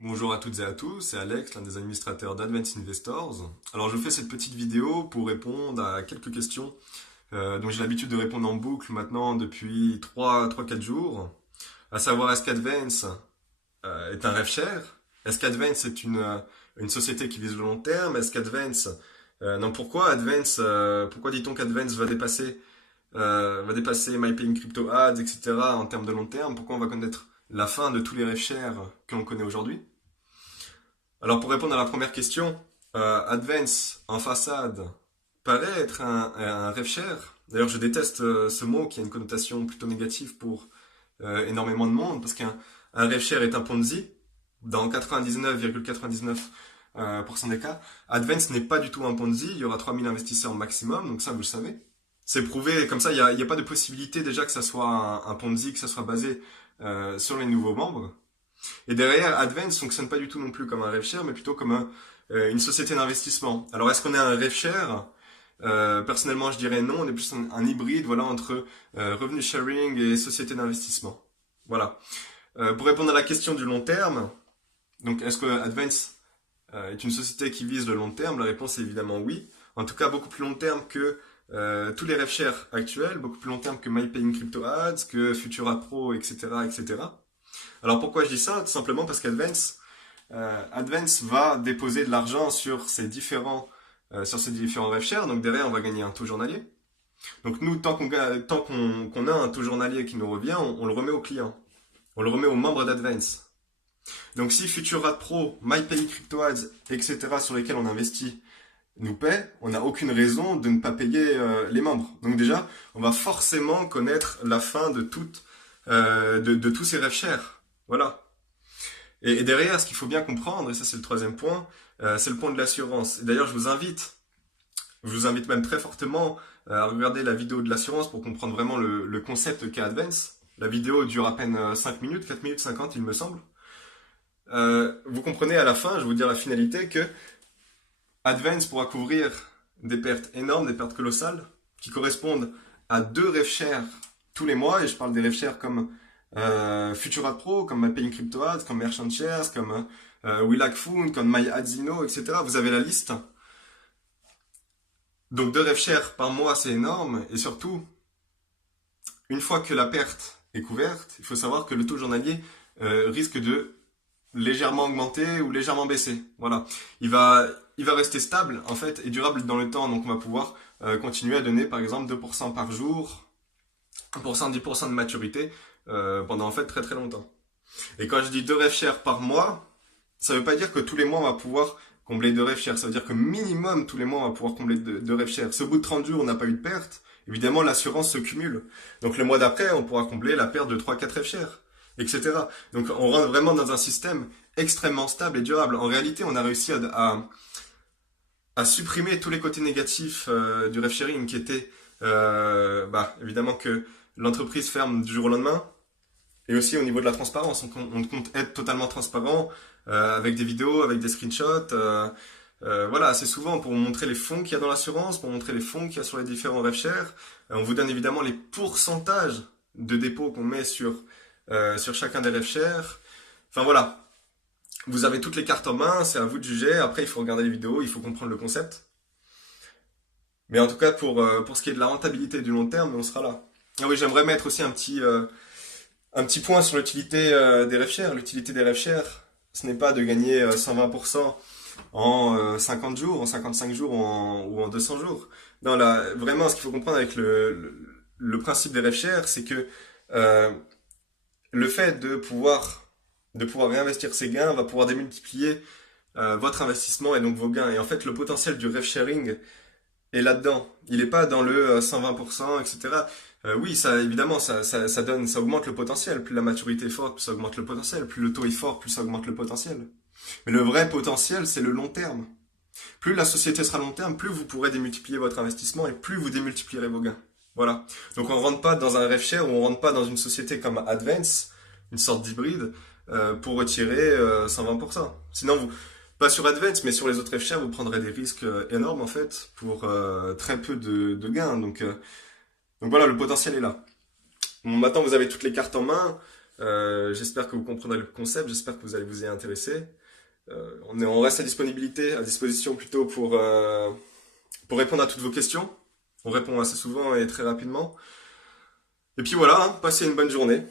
Bonjour à toutes et à tous, c'est Alex, l'un des administrateurs d'Advance Investors. Alors je vous fais cette petite vidéo pour répondre à quelques questions dont j'ai l'habitude de répondre en boucle maintenant depuis 3-4 jours. À savoir, est-ce qu'Advance est un rêve cher? Est-ce qu'Advance est une société qui vise le long terme? Est-ce qu'Advance... non, pourquoi Advance, pourquoi dit-on qu'Advance va dépasser My Paying Crypto Ads, etc. en termes de long terme? Pourquoi on va connaître la fin de tous les rêves chers que l'on connaît aujourd'hui? Alors pour répondre à la première question, Advance en façade paraît être un rêve cher. D'ailleurs, je déteste ce mot qui a une connotation plutôt négative pour énormément de monde, parce qu'un rêve cher est un Ponzi. Dans 99,99% des cas, Advance n'est pas du tout un Ponzi. Il y aura 3000 investisseurs maximum, donc ça vous le savez. C'est prouvé, comme ça, il y a pas de possibilité déjà que ça soit un Ponzi, que ça soit basé sur les nouveaux membres. Et derrière, Advance fonctionne pas du tout non plus comme un rêve share, mais plutôt comme une société d'investissement. Alors, est-ce qu'on est un rêve share? Personnellement, je dirais non. On est plus un hybride, voilà, entre revenu sharing et société d'investissement. Voilà. Pour répondre à la question du long terme, donc est-ce que Advance est une société qui vise le long terme? La réponse est évidemment oui. En tout cas, beaucoup plus long terme que tous les rêve shares actuels, beaucoup plus long terme que MyPaying Crypto Ads, que Futura Pro, etc., etc. Alors pourquoi je dis ça? Tout simplement parce qu'Advance va déposer de l'argent sur ces différents rêves chers. Donc derrière, on va gagner un taux journalier. Donc nous, tant qu'on a un taux journalier qui nous revient, on le remet au client. On le remet aux membres d'Advance. Donc si Futura Pro, MyPay Crypto Ads, etc. sur lesquels on investit nous paient, on n'a aucune raison de ne pas payer les membres. Donc déjà, on va forcément connaître la fin de tous ces rêves chers. Voilà. Et derrière, ce qu'il faut bien comprendre, et ça c'est le troisième point, c'est le point de l'assurance. Et d'ailleurs, je vous invite même très fortement à regarder la vidéo de l'assurance pour comprendre vraiment le concept qu'est Advance. La vidéo dure à peine 5 minutes, 4 minutes 50 il me semble. Vous comprenez à la fin, je vais vous dire la finalité, que Advance pourra couvrir des pertes énormes, des pertes colossales, qui correspondent à 2 rêves chers tous les mois, et je parle des rêves chers comme Futura Pro, comme MyPaying Crypto Ads, comme Merchant Shares, comme Willhackfun, comme MyAdzino, etc. Vous avez la liste. Donc 2 rêves chers par mois, c'est énorme. Et surtout, une fois que la perte est couverte, il faut savoir que le taux journalier risque de légèrement augmenter ou légèrement baisser. Voilà. Il va rester stable, en fait, et durable dans le temps. Donc on va pouvoir continuer à donner, par exemple, 2% par jour, 1%, 10% de maturité pendant en fait très très longtemps. Et quand je dis 2 rêves chers par mois, ça veut pas dire que tous les mois on va pouvoir combler 2 rêves chers. Ça veut dire que minimum tous les mois on va pouvoir combler 2 rêves chers. Si au bout de 30 jours on n'a pas eu de perte, évidemment l'assurance se cumule. Donc le mois d'après on pourra combler la perte de 3-4 rêves chers, etc. Donc on rentre vraiment dans un système extrêmement stable et durable. En réalité on a réussi à supprimer tous les côtés négatifs du rêve sharing qui étaient évidemment que l'entreprise ferme du jour au lendemain. Et aussi au niveau de la transparence, on compte être totalement transparent avec des vidéos, avec des screenshots. Voilà, assez souvent pour montrer les fonds qu'il y a dans l'assurance, pour montrer les fonds qu'il y a sur les différents rêves chers. On vous donne évidemment les pourcentages de dépôts qu'on met sur chacun des rêves chers. Enfin voilà, vous avez toutes les cartes en main, c'est à vous de juger. Après, il faut regarder les vidéos, il faut comprendre le concept. Mais en tout cas, pour ce qui est de la rentabilité du long terme, on sera là. Ah oui, j'aimerais mettre aussi un petit point sur l'utilité des rêves chers. L'utilité des rêves chers, ce n'est pas de gagner 120% en 50 jours, en 55 jours ou en 200 jours. Non, là, vraiment, ce qu'il faut comprendre avec le principe des rêves chers, c'est que euh, le fait de pouvoir réinvestir ses gains va pouvoir démultiplier votre investissement et donc vos gains. Et en fait, le potentiel du rêve sharing est là-dedans. Il n'est pas dans le 120%, etc. Oui, ça, évidemment, ça augmente le potentiel. Plus la maturité est forte, plus ça augmente le potentiel. Plus le taux est fort, plus ça augmente le potentiel. Mais le vrai potentiel, c'est le long terme. Plus la société sera long terme, plus vous pourrez démultiplier votre investissement et plus vous démultiplierez vos gains. Voilà. Donc on rentre pas dans un rêve share ou on rentre pas dans une société comme Advance, une sorte d'hybride, pour retirer 120%. Sinon, pas sur Advance, mais sur les autres rêves share, vous prendrez des risques énormes en fait pour très peu de gains. Donc voilà, le potentiel est là. Bon, maintenant vous avez toutes les cartes en main. J'espère que vous comprendrez le concept, j'espère que vous allez vous y intéresser. On reste à disposition plutôt pour répondre à toutes vos questions. On répond assez souvent et très rapidement. Et puis voilà, hein, passez une bonne journée.